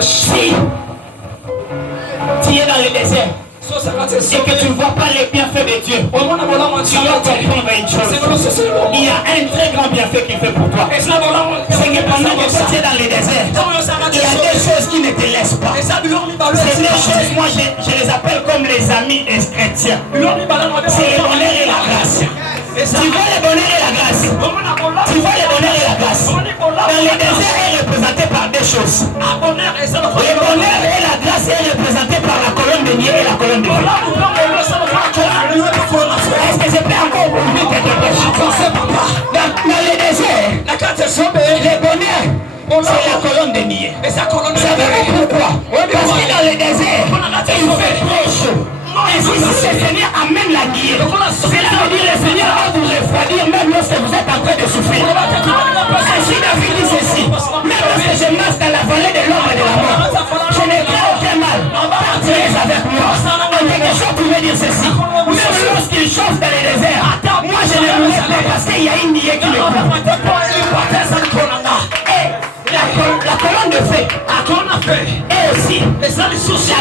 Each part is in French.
Si tu es dans le désert et que tu ne vois pas les bienfaits de Dieu, tu dois comprendre une chose. Il y a un très grand bienfait qu'il fait pour toi. C'est que pendant que tu es dans le désert, il y a des choses qui ne te laissent pas. Ces deux choses, moi je les appelle comme les amis des chrétiens. C'est le bonheur et la grâce. Tu vois le bonheur et la grâce. Tu vois le bonheur et la grâce. Dans le désert est représenté par deux choses. Le bonheur et la grâce est représenté par la colonne de nuit et la colonne de vie. Est-ce que je peux encore ouvrir quelque chose? Dans le désert, le bonheur, c'est la colonne de nuit. Savez-vous pourquoi? Parce que dans le désert, il fait trop chaud. Et si le Seigneur amène la guerre, cela veut dire le Seigneur va vous refroidir même lorsque vous êtes en train de souffrir. Ainsi David dit ceci: même lorsque je marche dans la vallée de l'ombre et de la mort, je n'ai aucun mal, car tu es avec moi. En quelque chose pouvait dire ceci: même lorsqu'il chauffe dans le désert, moi je ne mourrai pas parce qu'il y a une niée qui me prend. La colonne de feu et aussi la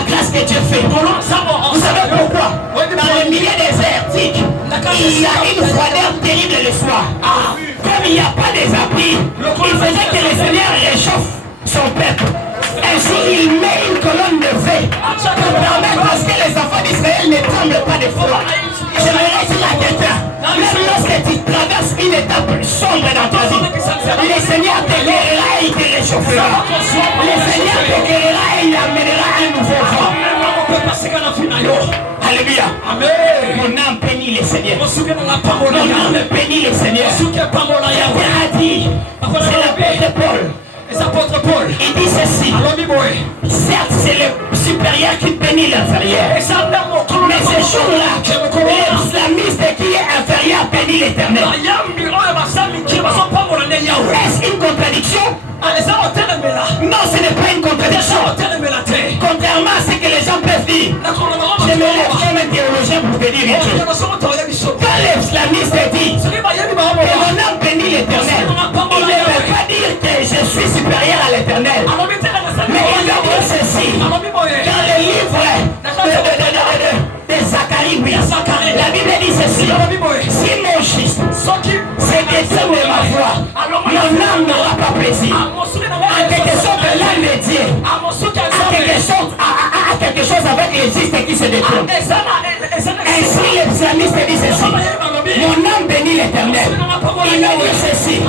grâce que Dieu fait. Vous savez pourquoi? Dans le milieu désertique, il y a une froideur terrible le soir. Comme il n'y a pas des abris, il faisait que le Seigneur réchauffe son peuple. Ainsi, il met une colonne de feu pour permettre à ce que les enfants d'Israël ne tremblent pas de froid. J'aimerais dire à quelqu'un, même lorsque tu traverses une étape sombre dans ta vie, le Seigneur te guérira et il te réchauffera. Le Seigneur te guérira et il amènera un nouveau vent. Alléluia. Mon âme bénit le Seigneur. Mon âme bénit le Seigneur. Il a dit, c'est l'apôtre Paul. Il dit ceci: certes, c'est le supérieur qui bénit l'inférieur, mais ce jour-là, l'islamiste qui est inférieur bénit l'éternel. Est-ce une contradiction? Non, ce n'est pas une contradiction. Contrairement à ce que les gens peuvent dire, je me lève comme un théologien pour te dire une chose. Quand l'islamiste dit que mon âme bénit l'éternel, il ne veut pas dire que je suis supérieur à l'éternel, mais il veut dire ceci: dans le livre de Zacharie, la Bible dit ceci: si mon juste c'est question de ma foi, mon âme n'aura pas plaisir. En quelque sorte, l'âme de Dieu a quelque chose avec les justes qui se détournent. Ainsi, l'islamiste dit ceci: mon âme bénit l'éternel. Il me dit ceci: je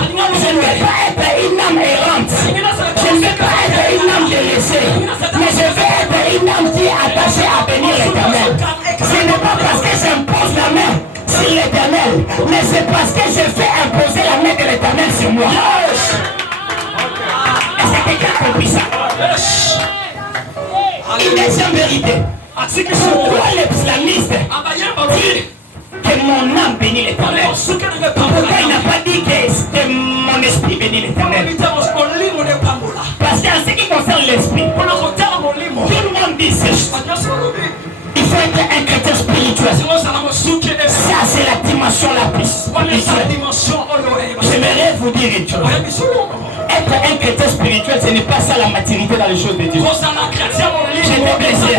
ne veux pas être une âme errante, je ne veux pas être une âme délaissée, mais je veux être une âme qui est attachée à bénir l'éternel. Ce n'est pas parce que j'impose la main sur l'éternel, mais c'est parce que je fais imposer la main de l'éternel sur moi. Est-ce que quelqu'un a compris ça? Une deuxième vérité. Pourquoi l'islamiste dit que mon âme bénit l'éternel? Pourquoi il n'a pas dit que mon esprit bénit l'éternel? Parce qu'en ce qui concerne l'esprit, tout le monde dit ceci: il faut être un chrétien spirituel. Ça, c'est la dimension la plus spirituelle. J'aimerais vous dire une chose: être un chrétien spirituel, ce n'est pas ça la maturité dans les choses de Dieu. Je t'ai blessé.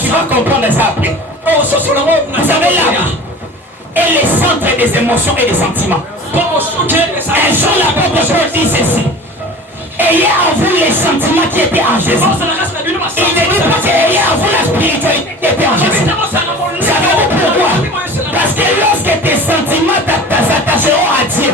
Tu vas comprendre ça après. Vous savez là, et les centres des émotions et des sentiments. Un jour, l'apôtre Paul dit ceci: ayez en vous les sentiments qui étaient en Jésus. Il ne dit pas ayez en vous la spiritualité qui était en Jésus. Savez-vous pourquoi? Parce que lorsque tes sentiments s'attacheront à Dieu,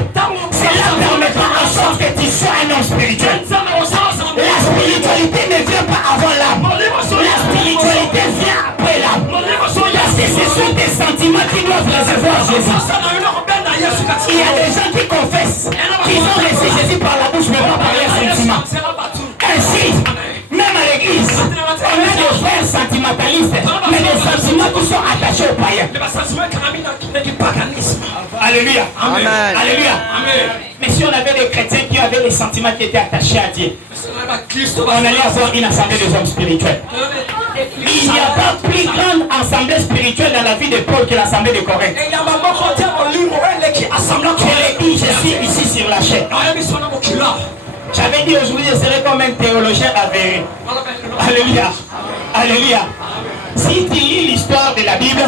cela permettra en sorte que tu sois un homme spirituel. La spiritualité ne vient pas avant l'âme. La spiritualité vient après l'âme. Parce que ce sont tes sentiments qui doivent recevoir Jésus. Il y a des gens qui confessent qu'ils ont reçu Jésus par la bouche, mais pas par les sentiments. Ainsi, même à l'église, on a des frères sentimentalistes, mais des sentiments qui sont attachés aux païens. Alléluia. Amen. Alléluia. Amen. Mais si on avait des chrétiens qui avaient des sentiments qui étaient attachés à Dieu, on allait avoir une assemblée des hommes spirituels. Il n'y a pas plus grande assemblée spirituelle dans la vie de Paul que l'assemblée de Corinthe. Je l'ai dit, je suis ici sur la chaîne. J'avais dit aujourd'hui, je serais comme un théologien avéré. Alléluia. Alléluia. Si tu lis l'histoire de la Bible,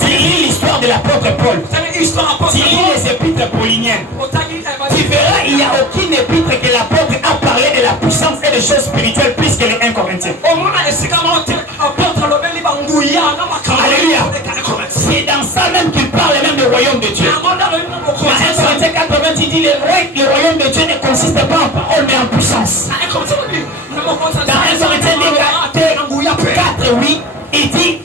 tu lis l'histoire de l'apôtre Paul, tu lis les épîtres pauliniennes, tu verras, il n'y a aucune épître que l'apôtre a parlé de la puissance et des choses spirituelles plus que les 1 Corinthiens. Alléluia. C'est dans ça même qu'il parle même du royaume de Dieu. Dans 1 Corinthiens 80, il dit le royaume de Dieu ne consiste pas en parole mais en puissance. Dans 1 Corinthiens 4, oui, il dit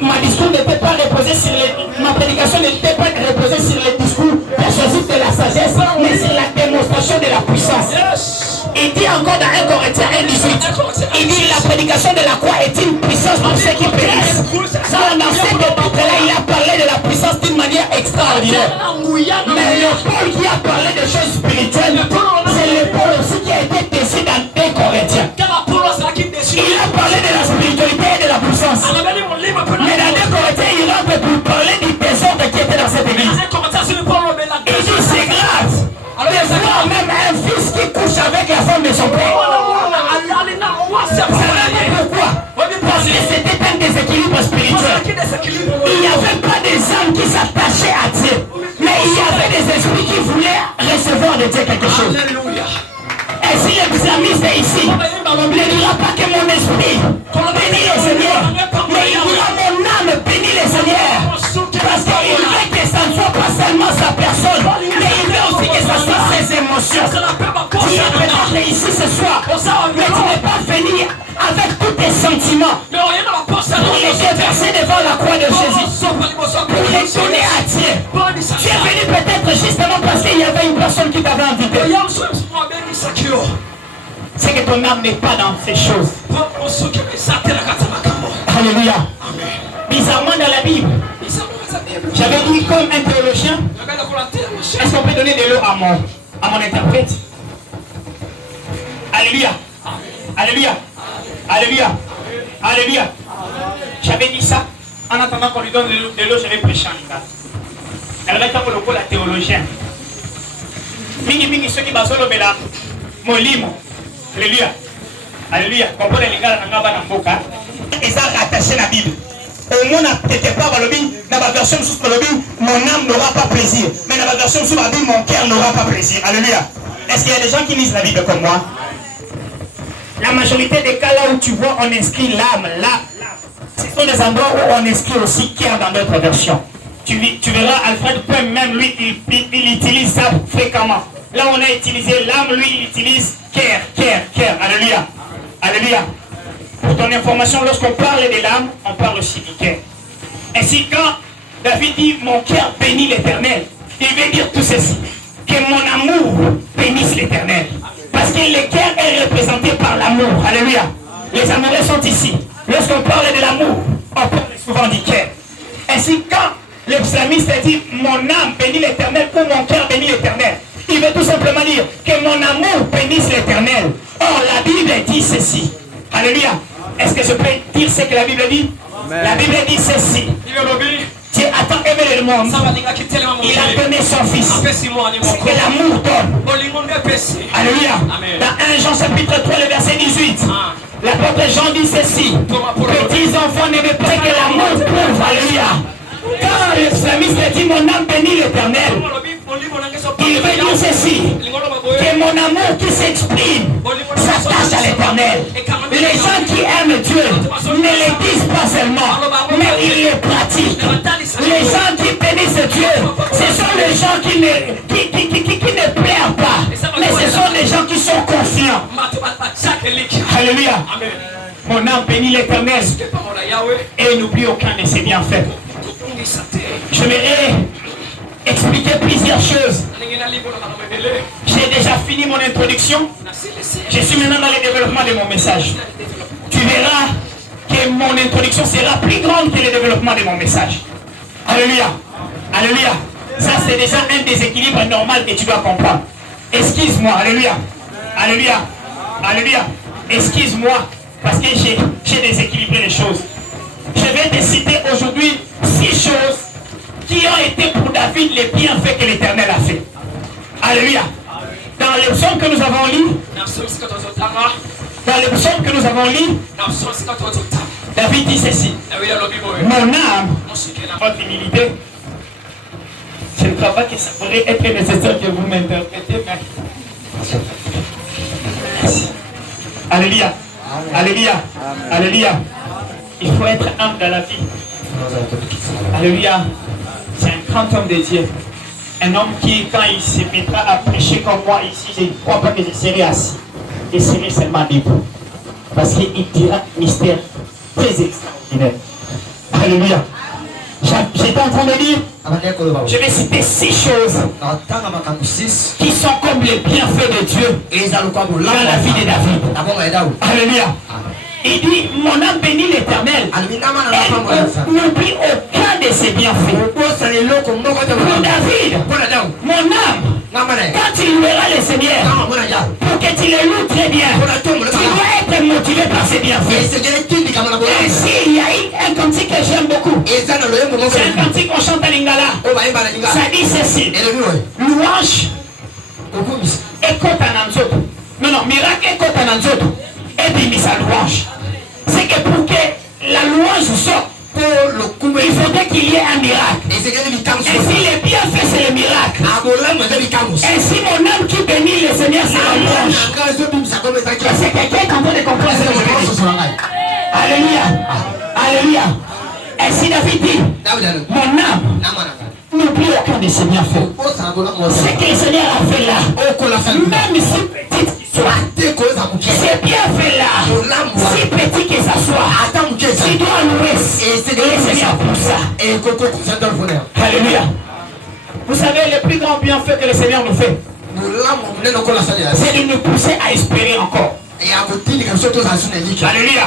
ma discours n'était pas reposé sur ma prédication n'était pas reposée sur les discours persuasifs de la sagesse, mais sur la démonstration de la puissance. Il dit encore dans 1 Corinthiens 1:18, il dit la prédication de la croix est une puissance pour ceux qui périssent. Dans cet épître-là, il a parlé de la puissance d'une manière extraordinaire. Mais le Paul qui a parlé de choses spirituelles, c'est le Paul aussi qui a été testé dans 1 Corinthiens. Il a parlé de la spiritualité et de la puissance. Mais dans 2 Corinthiens, il rentre pour parler du désordre qui était dans cette église. Il dit c'est grave de voir même un fils qui couche avec la femme de son père. Pourquoi? Parce que c'était un déséquilibre spirituel. Il n'y avait pas des âmes qui s'attachaient à Dieu, mais il y avait des esprits qui voulaient recevoir de Dieu quelque chose. Et si l'extrémiste est ici, ne dira pas que mon esprit bénit le Seigneur, mais il dira mon âme bénit le Seigneur. Parce qu'il veut que ça ne soit pas seulement sa personne, mais il veut aussi que ça soit ses émotions. Tu es peut-être ici ce soir, mais tu n'es pas venu avec tous tes sentiments pour les déverser devant la croix de Jésus, pour les donner à Dieu. Tu es venu peut-être justement parce qu'il y avait une personne qui t'avait invité. C'est que ton âme n'est pas dans ces choses. Alléluia. Bizarrement dans la Bible, j'avais dit comme un théologien, est-ce qu'on peut donner de l'eau à mon interprète? Alléluia. Alléluia. Alléluia. Alléluia. J'avais dit ça. En attendant qu'on lui donne de l'eau, je vais prêcher en Lingala. Elle va être pour le coup la théologien. Mingi ceux qui basent le là. Molimo. Alléluia. Alléluia. Comprends les Lingala n'anga na mboka. Ils ont rattaché la Bible. Au moins, n'était pas dans la version sous le Bible, mon âme n'aura pas plaisir. Mais dans la version sous la Bible, mon cœur n'aura pas plaisir. Alléluia. Est-ce qu'il y a des gens qui lisent la Bible comme moi? La majorité des cas là où tu vois, on inscrit l'âme, là. Ce sont des endroits où on inscrit aussi cœur dans d'autres versions. Tu verras, Alfred Poem, même lui, il utilise ça fréquemment. Là, on a utilisé l'âme, lui, il utilise cœur. Alléluia. Alléluia. Pour ton information, lorsqu'on parle de l'âme, on parle aussi du cœur. Ainsi, quand David dit mon cœur bénit l'Éternel, il veut dire tout ceci, que mon amour bénisse l'Éternel. Parce que le cœur est représenté par l'amour. Alléluia. Les amoureux sont ici. Lorsqu'on parle de l'amour, on parle souvent du cœur. Ainsi, quand le psalmiste dit mon âme bénit l'Éternel ou mon cœur bénit l'Éternel, il veut tout simplement dire que mon amour bénisse l'Éternel. Or, la Bible dit ceci. Alléluia. Est-ce que je peux dire ce que la Bible dit? Amen. La Bible dit ceci. Dieu a tant aimé le monde, il a donné son fils. C'est que l'amour donne. Alléluia. Dans 1 Jean chapitre 3, le verset 18, l'apôtre Jean dit ceci. Petits enfants, n'aimez pas que l'amour prouve. Alléluia. Quand l'islamiste dit mon âme bénit l'Éternel, il veut dire ceci, que mon amour qui s'exprime s'attache à l'Éternel. Les gens qui aiment Dieu ne le disent pas seulement, mais ils le pratiquent. Les gens qui bénissent Dieu, ce sont les gens qui ne pleurent pas, mais ce sont les gens qui sont confiants. Alléluia. Mon âme bénit l'Éternel et n'oublie aucun de ses bienfaits. J'aimerais expliquer plusieurs choses. J'ai déjà fini mon introduction. Je suis maintenant dans le développement de mon message. Tu verras que mon introduction sera plus grande que le développement de mon message. Alléluia. Alléluia. Ça, c'est déjà un déséquilibre normal que tu dois comprendre. Excuse-moi. Alléluia. Alléluia. Alléluia. Excuse-moi. Parce que j'ai déséquilibré les choses. Je vais te citer aujourd'hui 6 choses qui ont été pour David les bienfaits que l'Éternel a fait. Alléluia. Dans les psaumes que nous avons lus, David dit ceci. Mon âme, votre humilité, je ne crois pas que ça pourrait être nécessaire que vous m'interprétez, mais... Alléluia. Alléluia. Alléluia. Il faut être humble dans la vie. Alléluia. C'est un grand homme de Dieu. Un homme qui, quand il se mettra à prêcher comme moi ici, je ne crois pas que je serai assis. Je serai seulement debout. Parce qu'il dira un mystère très extraordinaire. Alléluia. J'étais en train de dire, je vais citer 6 choses qui sont comme les bienfaits de Dieu dans la vie de David. Alléluia. Il dit, mon âme bénit l'Éternel. Elle n'oublie aucun de ses bienfaits. Pour David, mon âme, quand tu loueras le Seigneur, pour que tu le loues très bien, tu dois être motivé par ses bienfaits. Ainsi, il y a un cantique que j'aime beaucoup. C'est un cantique qu'on chante à Lingala. Ça dit ceci. Louange, écoute en Anzoto. Non, miracle, écoute en Anzoto. Et puis, sa louange. C'est que pour que la louange sorte, il faudrait qu'il y ait un miracle. Ainsi, les bienfaits, c'est le miracle. Ainsi, mon âme qui bénit le Seigneur, c'est la louange. C'est quelqu'un qui est en train de comprendre ce que je veux dire. Alléluia. Alléluia. Ainsi, David dit, mon âme n'oublie aucun de ses bienfaits. Ce que le Seigneur a fait là, même si petite qu'il soit, c'est bien fait là, si petit que ça soit, tu dois louer le Seigneur pour ça. Alléluia. Vous savez, le plus grand bienfait que le Seigneur nous fait, c'est de nous pousser à espérer encore. Alléluia.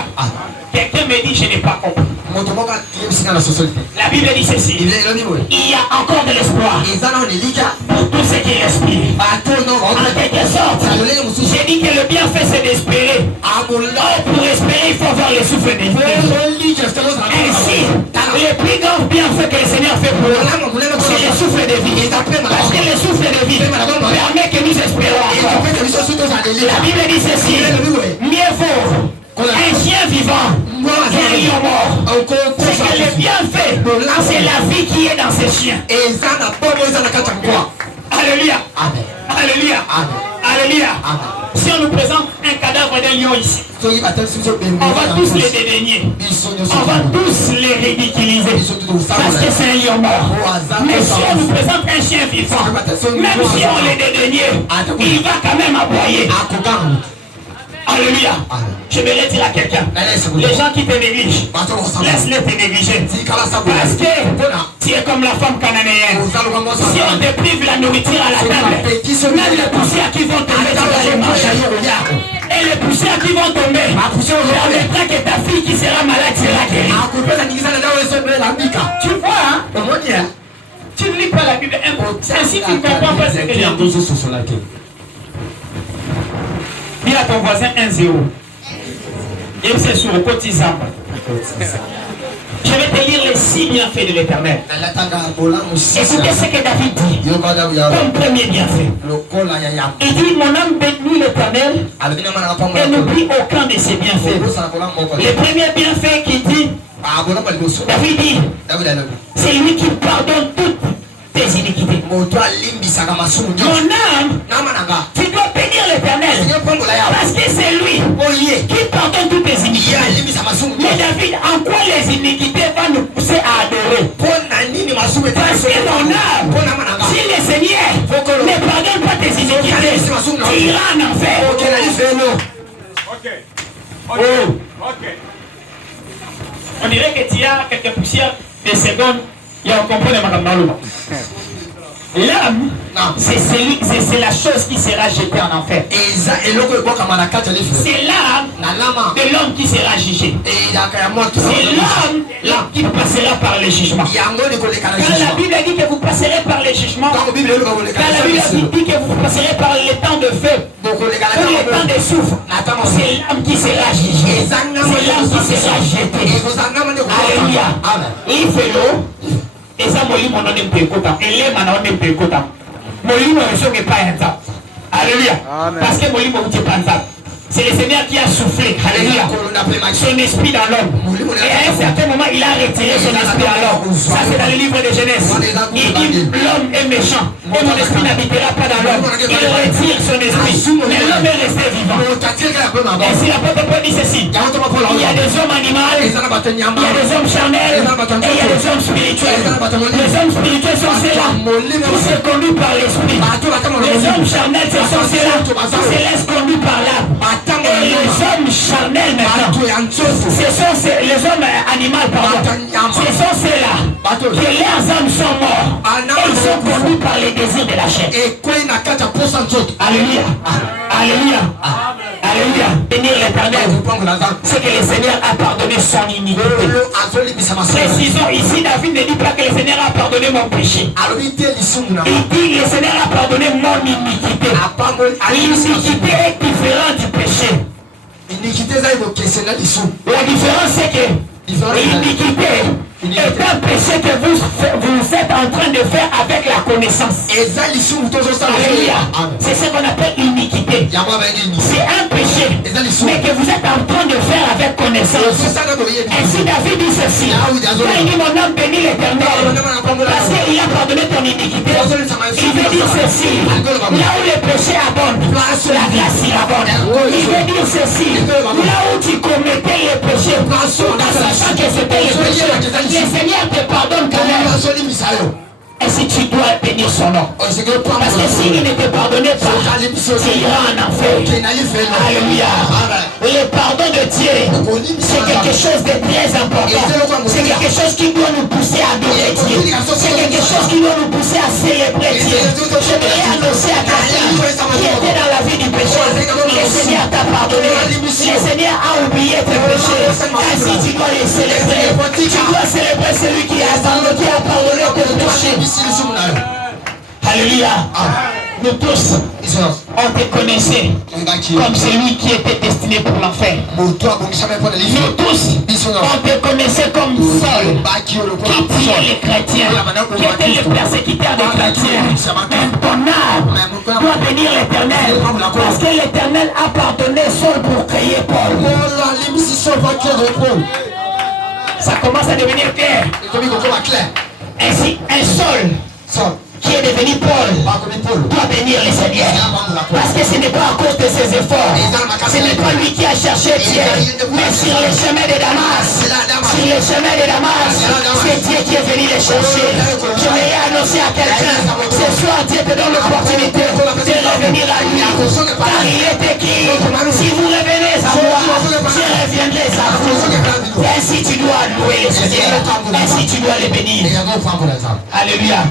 Quelqu'un me dit, je n'ai pas compris. La Bible dit ceci. Il y a encore de l'espoir pour tous ceux qui respirent. En quelque sorte, j'ai dit que le bienfait c'est d'espérer. Pour espérer, il faut avoir le souffle de vie. Ainsi, le plus grand bienfait que le Seigneur fait pour nous, c'est le souffle de vie. Parce que le souffle de vie permet que nous espérons encore. La Bible dit ceci. Mieux vaut un chien vivant qu'un lion mort. C'est que le bienfait, c'est la vie qui est dans ces chiens. Alléluia. Alléluia. Alléluia. Si on nous présente un cadavre d'un lion ici, on va tous les dédaigner. On va tous les ridiculiser. Parce que c'est un lion mort. Mais si on nous présente un chien vivant, même si on les dédaignait, il va quand même aboyer. Alléluia. Je vais le dire à quelqu'un. Les gens qui te négligent, laisse-les te négliger. Parce que tu es comme la femme cananéenne. Si on te prive la nourriture à la table, même les poussières qui vont tomber, tu vas les manger. Et les poussières qui vont tomber, permettra que ta fille qui sera malade sera guérie. Tu vois, hein? Tu ne lis pas la Bible. Ainsi tu ne comprends pas ce que j'ai dit. Dis à ton voisin 1-0. Et c'est sur le côté Zamba. Je vais te lire les 6 bienfaits de l'Éternel. Écoutez ce que David dit. Comme premier bienfait. Il dit, mon âme bénit l'Éternel et n'oublie aucun de ses bienfaits. Le premier bienfait qu'il dit, David dit, c'est lui qui pardonne toutes tes iniquités. Mon âme, tu dois bénir l'Éternel. Parce que c'est lui qui pardonne toutes tes iniquités. Mais David, en quoi les iniquités vont nous pousser à adorer? Parce que mon âme, si le Seigneur ne pardonne pas tes iniquités, tu iras en enfer. On dirait que tu as quelques poussières de secondes. Et on comprend les madame. L'âme, c'est la chose qui sera jetée en enfer. C'est l'âme de l'homme qui sera jugé. C'est l'homme qui passera par le jugement. Quand la Bible dit que vous passerez par le jugement, quand la Bible dit que vous passerez par les temps de feu, pour les temps de souffle, c'est l'âme qui sera jugée. C'est l'âme qui sera jetée. Alléluia. Il fait l'eau. Et ça, molimo non est peu cotam. Et les manos n'est peu cotam. Molimo ne sont pas un tap. Alléluia. Parce que molimo n'est pas un tap. C'est le Seigneur qui a soufflé, alléluia, son esprit dans l'homme. Et à un certain moment, il a retiré son esprit dans l'homme. Ça, c'est dans le livre de Genèse. Il dit, l'homme est méchant, et mon esprit n'habitera pas dans l'homme. Il retire son esprit, mais l'homme est resté vivant. Et si l'apôtre Paul dit ceci, il y a des hommes animaux, il y a des hommes charnels, et il y a des hommes spirituels. Les hommes spirituels sont ceux-là qui se conduisent par l'esprit. Les hommes charnels, ce sont ceux-là qui se laissent conduire par l'âme. Et les hommes charnels maintenant, ce sont les hommes animaux, pardon. Ce sont ceux-là que leurs âmes sont morts et ils sont conduits par les désirs de la chair. Alléluia. Alléluia. Alléluia. Bénir l'Éternel. C'est que le Seigneur a pardonné son iniquité. Précisons ici, David ne dit pas que le Seigneur a pardonné mon péché. Il dit le Seigneur a pardonné mon iniquité. L'iniquité est différente du péché. La différence c'est que l'iniquité est un péché que vous êtes en train de faire avec la connaissance. Alléluia. C'est ce qu'on appelle iniquité. C'est un péché, mais que vous êtes en train de faire avec connaissance. Ainsi David dit ceci. Il dit mon âme bénit l'Éternel parce qu'il a pardonné ton iniquité. Il veut dire ceci. Là où le péché abonde, la grâce il abonde. Il veut dire ceci. Là où tu commettais le péché, en sachant que c'était le péché, le Seigneur te pardonne quand même. Et si tu dois bénir son nom, parce que s'il ne te pardonnait pas, tu iras en enfer. Alléluia. Le pardon de Dieu, c'est quelque chose de très important. C'est quelque chose qui doit nous pousser à adorer Dieu. C'est quelque chose qui doit nous pousser à célébrer Dieu. Je voudrais annoncer à quelqu'un qui était dans la vie du péché, le Seigneur t'a pardonné. Le Seigneur a oublié tes péchés. Ainsi tu dois les célébrer. Tu dois célébrer celui qui a pardonné tes péchés. Alléluia. Nous tous, on te connaissait comme celui qui était destiné pour l'enfer. Nous tous, on te connaissait comme Saul, qui tuait les chrétiens, qui était le persécuteur des chrétiens. Mais ton âme doit bénir l'Éternel, parce que l'Éternel a pardonné Saul pour créer Paul. Ça commence à devenir clair. Ainsi, un Saul qui est devenu Paul doit bénir le Seigneur. Parce que ce n'est pas à cause de ses efforts. Ce n'est pas lui qui a cherché Dieu. Mais sur le chemin de Damas, c'est Dieu qui est venu le chercher. Je vais annoncer à quelqu'un. Ce soir, Dieu te donne l'opportunité de revenir à lui. Car il est écrit, si vous revenez à moi, je reviendrai à vous. Ainsi tu dois louer le Seigneur. Ainsi tu dois le bénir. Alléluia.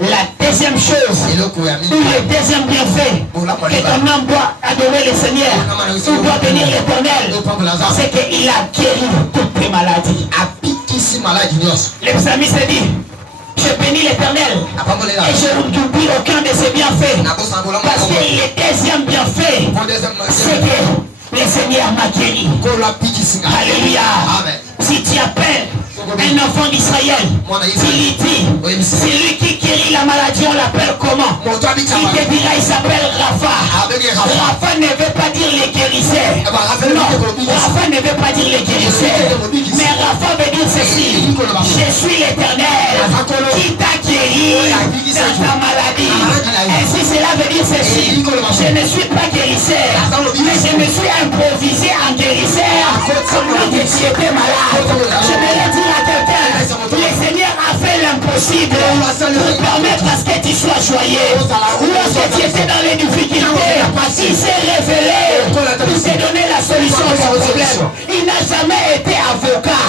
La deuxième chose, le deuxième bienfait que ton âme doit adorer le Seigneur, tu dois bénir l'Éternel, c'est qu'il a guéri toutes tes maladies. Le psalmiste dit, je bénis l'Éternel et je n'oublie aucun de ses bienfaits, parce que le deuxième bienfait, c'est que le Seigneur m'a guéri. Alléluia. Si tu appelles un enfant d'Israël, tu lui dis, c'est lui qui guérit la maladie, on l'appelle comment? Il te dira, il s'appelle Rapha. Rapha ne veut pas dire les guérisseurs. Non, Rapha ne veut pas dire les guérisseurs. Mais Rapha veut dire ceci, je suis l'Éternel qui t'a guéri dans ta maladie. Ainsi cela veut dire ceci, je ne suis pas guérisseur, mais je me suis improvisé en guérisseur pendant que tu étais malade. Je vais dire à quelqu'un, le Seigneur a fait l'impossible pour permettre à ce que tu sois joyeux. Lorsque tu étais dans les difficultés, il s'est révélé pour te donner la solution à ton problème. Il n'a jamais été avocat,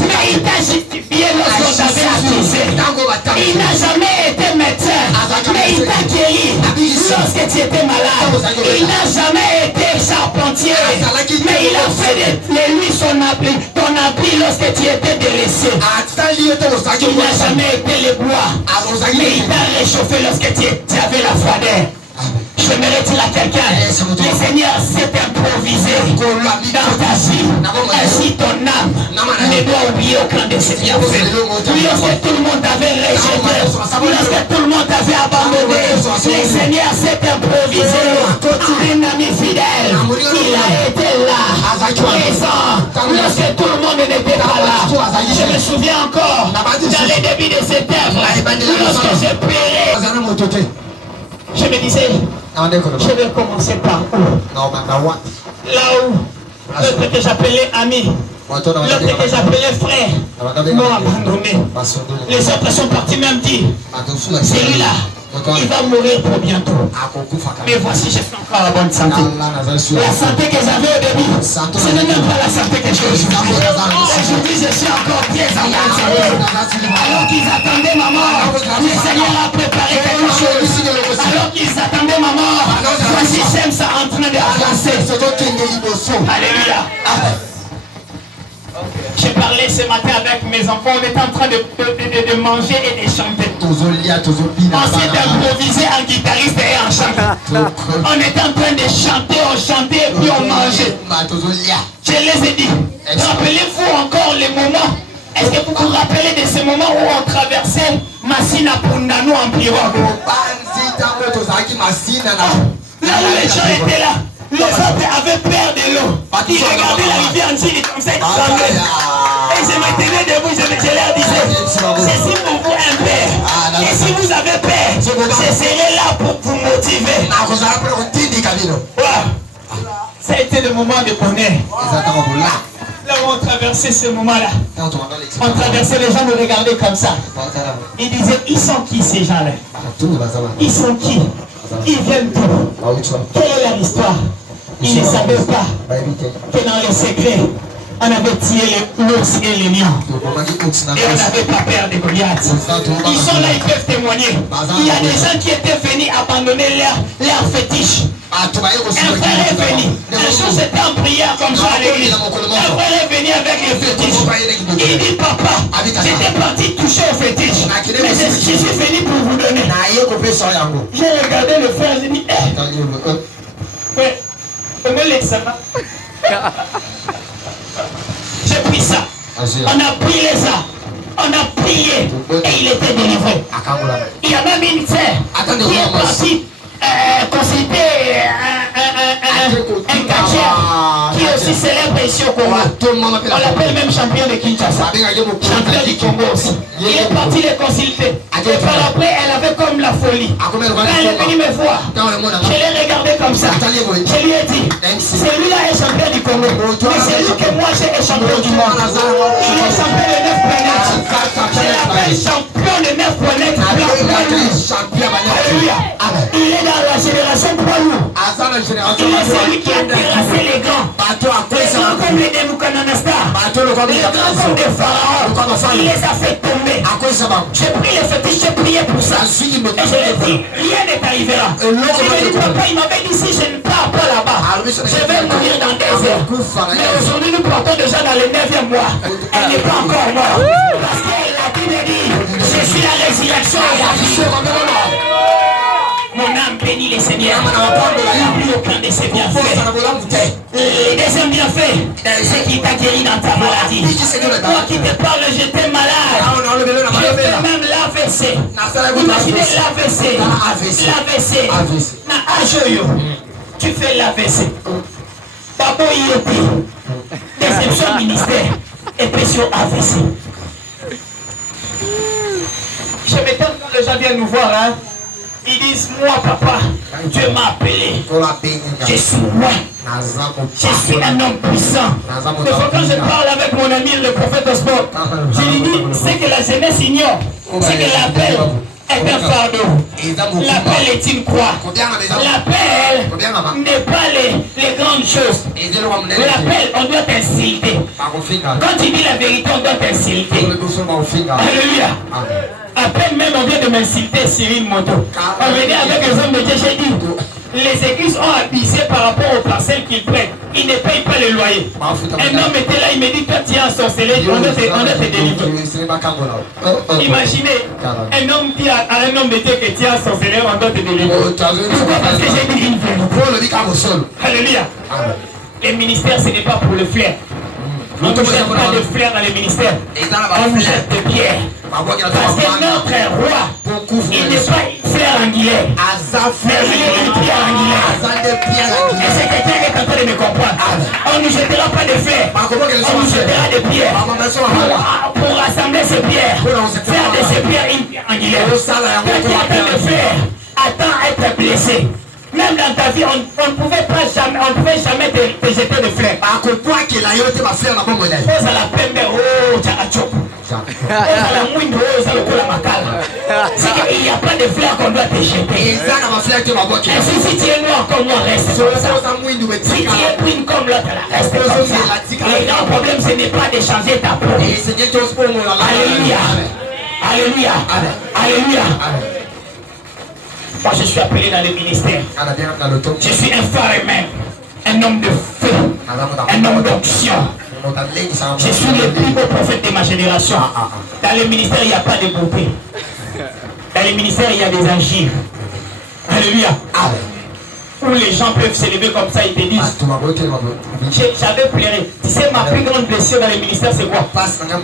mais il t'a justifié lorsqu'on t'avait accusé. Il n'a jamais été médecin, mais il t'a guéri lorsque tu étais malade. Il n'a jamais été charpentier, mais il a fait de lui son abri, ton abri lorsque tu étais délaissé. Il n'a jamais été le bois, mais il t'a réchauffé lorsque tu avais la froideur. Je me dire à quelqu'un, Le Seigneur s'est improvisé dans ta vie. Ainsi ton âme ne doit oublier aucun de ses bienfaits. Lorsque tout le monde t'avait rejeté, lorsque tout le monde t'avait abandonné, le Seigneur s'est improvisé. Un ami fidèle, il a été là, présent, lorsque tout le monde n'était pas là. Je me souviens encore, dans les débuts de cette œuvre, lorsque je pleurais, je me disais, je vais commencer par où? Là où l'autre que j'appelais ami, l'autre que j'appelais frère, m'ont abandonné. Les autres sont partis même dire, celui-là, il va mourir pour bientôt. Mais voici, je suis encore à bonne santé. La santé que j'avais au début, ce n'est même pas la santé que j'ai aujourd'hui. Aujourd'hui, je suis encore bien en bonne santé. Alors qu'ils attendaient ma mort, le Seigneur a préparé quelque chose. Alors qu'ils attendaient ma mort, voici j'aime ça en train d'avancer. Alléluia. J'ai parlé ce matin avec mes enfants, on était en train de manger et de chanter. On s'est improvisé en guitariste et en chanteur. On était en train de chanter, on chantait et puis on mangeait. Je les ai dit, rappelez-vous encore les moments. Est-ce que vous vous rappelez de ces moments où on traversait Massina Pundano en pirogue? Là où les gens étaient là. Les autres avaient peur de l'eau. Ils regardaient la rivière en Chine comme ça, ils tremblaient. Et je me tenais debout, je leur disais, ceci pour vous un père. Et si vous avez peur, je serai là pour vous motiver. Ça a été le moment de bonheur. Là où on traversait ce moment-là, on traversait, les gens me regardaient comme ça. Ils disaient, ils sont qui ces gens-là? Ils sont qui? Ils viennent d'où? Quelle est leur histoire? Ils ne savaient pas que dans les secrets, on avait tué l'ours et les lions. Et on n'avait pas peur de Goliath. Ils sont là, ils peuvent témoigner. Il y a des gens qui étaient venus abandonner leur fétiche. Un frère est venu. Un jour j'étais en prière comme ça à l'église. Un frère est venu avec le fétiche. Il dit, papa, j'étais parti toucher au fétiche. Mais je suis venu pour vous donner. J'ai regardé le frère, j'ai dit, j'ai pris ça. On a pris les arts. On a prié. Et il était délivré. Il y a même une sœur qui est partie consulter un catcheur qui est aussi célèbre ici au Congo. On l'appelle même champion de Kinshasa. Champion du Congo aussi. Il est parti les consulter. Et par après, elle avait comme la folie. Quand elle est venue me voir, je l'ai regardé comme ça. Je lui ai dit, celui-là est champion du Congo. Mais c'est lui que moi j'ai champion du monde. Il est champion de 9 planètes. Je l'appelle champion de 9 planètes. Alléluia. Il est dans la génération poids lourd. Il est celui qui a terrassé les grands. Les grands comme les Nebuchadnezzar. Les grands comme des pharaons. Il les a fait tomber. J'ai pris les fétiches, j'ai prié pour ça. Et je lui ai dit, rien n'est arrivé là. Je lui ai dit, papa, il m'avait dit, si je ne pars pas là-bas, je vais mourir dans 2 heures. Mais aujourd'hui, nous partons déjà dans le 9e mois. Elle n'est pas encore morte. Parce qu'elle a dit, je suis la résurrection et la vie. Mon âme bénit le Seigneur. N'oublie aucun de ses bienfaits. Les deuxièmes bienfaits, c'est qui t'a guéri dans ta maladie. Moi qui te parle, j'étais malade. Je fais même l'AVC. Imaginez l'AVC. Tu fais l'AVC. Babo IEP. Déception ministère. Et pression AVC. Je m'étonne quand les gens viennent nous voir, hein. Ils disent, moi papa, Dieu m'a appelé. Je suis loin. Je suis un homme puissant. Des fois quand je parle avec mon ami le prophète Osborne, je lui dis, c'est que la jeunesse ignore. C'est que l'appel est un fardeau. L'appel est une croix. L'appel n'est pas les grandes choses. L'appel, on doit t'insulter. Quand tu dis la vérité, on doit t'insulter. Alléluia. À peine même on vient de m'insulter Cyril Moto. On venait avec les hommes de Dieu, j'ai dit, les églises ont abusé par rapport aux personnes. parcelle qu'il prête, il ne paye pas le loyer. Un homme était là, il me dit, toi tu es un sorceleur, on doit te délivrer. Imaginez, un homme dit à un homme de Dieu que tu es un sorceleur, on doit te délivrer. Pourquoi? Parce que j'ai dit une vérité. Alléluia. Le ministère, ce n'est pas pour le flair. On ne jette pas de fleurs dans les ministères. On jette de pierre. Parce que notre roi, il n'est pas une fleur angulaire, mais il est une pierre angulaire. Et c'est quelqu'un qui est en train de me comprendre. On ne jettera pas de fleurs, on nous jettera des pierres pour rassembler ces pierres, faire de ces pierres une pierre angulaire. Quelqu'un de fleurs attend à être blessé. Même dans ta vie, on ne pouvait jamais te jeter de fleurs. Oza la pembe, oh, tchakachok. Oza la mouinde, oh, oza lokola makala. C'est qu'il n'y a pas de fleurs qu'on doit te jeter. Et si tu es noir comme moi, reste comme ça. Si tu es brune comme l'autre, reste comme ça. Le grand problème, ce n'est pas de changer ta peau. Alléluia. Alléluia. Alléluia. Moi, je suis appelé dans le ministère. Je suis un phare même, un homme de feu, un homme d'onction. Je suis le plus beau prophète de ma génération. Dans le ministère, il n'y a pas de beauté. Dans le ministère, il y a des archives. Alléluia. Où les gens peuvent se lever comme ça, ils te disent, j'avais pleuré. Tu sais, ma plus grande blessure dans le ministère, c'est quoi?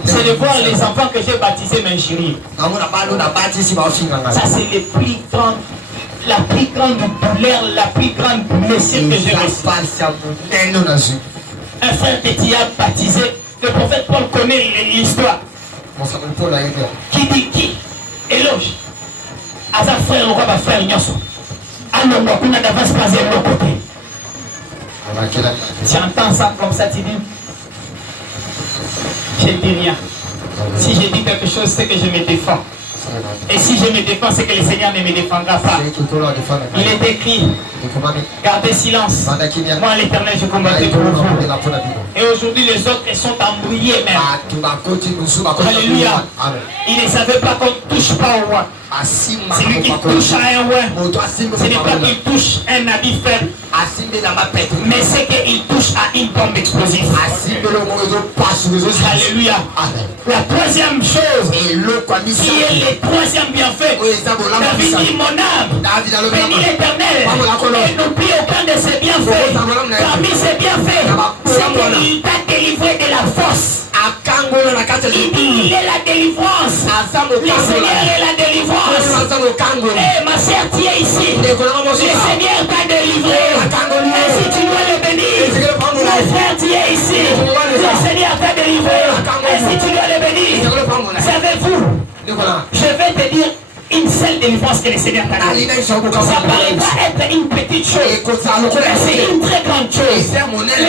C'est de voir les enfants que j'ai baptisés m'injurer. Ça, c'est la plus grande douleur, la plus grande blessure que j'ai reçue. Un frère que tu as baptisé, le prophète Paul connaît l'histoire. Qui dit qui? Éloge. Asa frère, le roi va frère Nyoso. Alors, on n'a d'avance pas de l'autre côté. Tu entends ça comme ça, tu dis, je ne dis rien. Si je dis quelque chose, c'est que je me défends. Et si je me défends, c'est que le Seigneur ne me défendra pas. Il est écrit, gardez silence. Moi, l'Éternel, je combattrai pour vous. Et aujourd'hui, les autres sont embrouillés même. Alléluia. Ils ne savaient pas qu'on ne touche pas au roi. C'est lui qui touche à un roi. Ce n'est pas qu'il touche un habit faible, mais c'est qu'il touche à une bombe explosive. Alléluia. La troisième chose, qui est le troisième bienfait, David dit, mon âme, bénis l'Éternel, et n'oublie aucun de ses bienfaits. Parmi ses bienfaits, c'est qu'il t'a délivré de la force. Il est la délivrance. Le Seigneur est la délivrance. Et ma sœur, tu es ici. Le Seigneur t'a délivré. Et si tu dois le bénir, mon frère, tu es ici. Le Seigneur t'a délivré. Et si tu dois le bénir, savez-vous, je vais te dire une seule délivrance que le Seigneur t'a donnée. Ça ne paraît pas être une petite chose, mais c'est une très grande chose. Le